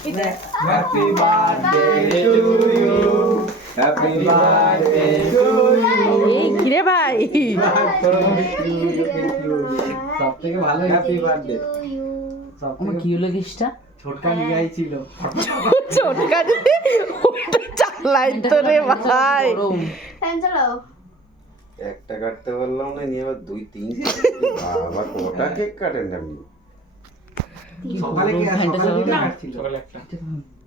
Happy birthday to you, happy birthday to you. এই কিরে ভাই, সব থেকে ভালো হ্যাপি বার্থডে। আমার কি হলো গিসটা ছোটকা নিয়ে আইছিল, ছোটকা দিদি ওটা চালাই তো রে ভাই। ফ্যান চালাও। একটা কাটতে পারলাম না, নিয়ে আবার 2-3 বাবা কটা কেক কাটেন আপনি? সকালে কি ফ্যানটা সকালে চালাও না? কাটছিল, সকালে একটা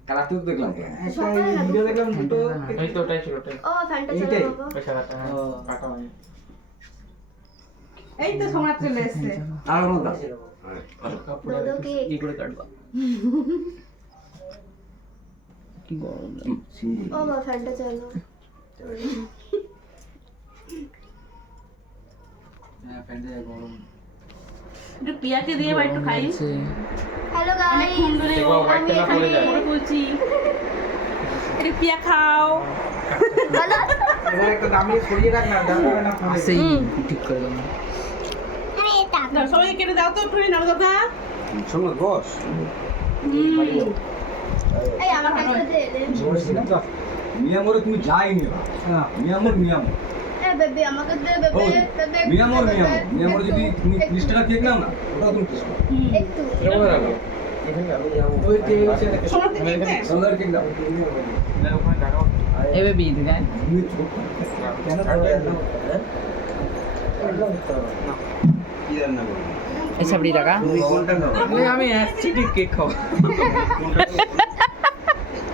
কালাতে তো দেখলাম, একটা ভিডিও দেখলাম দুটো, এই তো ওটাই ছিল ওটাই ও ফ্যানটা এইটাই? চালাও বাবা। ওই সাদাটা হ্যাঁ কাটা হয়নি এই তো সোমনাথ চলে এসছে। আর কোনটা দুটো কেক। কি করে কাটবা? কি গরম লাগছে। ও বাবা ফ্যানটা চালাও। হ্যাঁ ফ্যানটা গরম। একটু পিয়াকে দিয়ে বা একটু খাই। হ্যালো অনেক গাইস, সুন্দর রে ও, আমি হোয়াইটটা না পড়ে যায়। করে বলছি একটু পিয়া খাও। ভালো এবার একটা দামি সরিয়ে রাখ না, দামি না পড়ে সেই ঠিক করে দাও। দাও, সবাইকে কেটে দাও তো একটু নাও দাদা। শোনো বস, এই আমার কাছে দে দে। মিয়ামরে তুমি যাইনি হ্যাঁ মিয়ামর এ বেবি আমাকে দে বেবি, বেবি মিয়ামর যদি তুমি 30 টাকা কেক নাও না ওটাও তুমি 30 টাকা একটু ওই যে সোমনাথ দেখতে সোনার কেক নাও ওখানে দাঁড়াও এ বেবি দিদি তুমি ছোট কেন কি রান্না করবো? এই সাবড়ি টাকা তুমি কোনটা নাও? আমি আসছি ঠিক কেক খাওয়া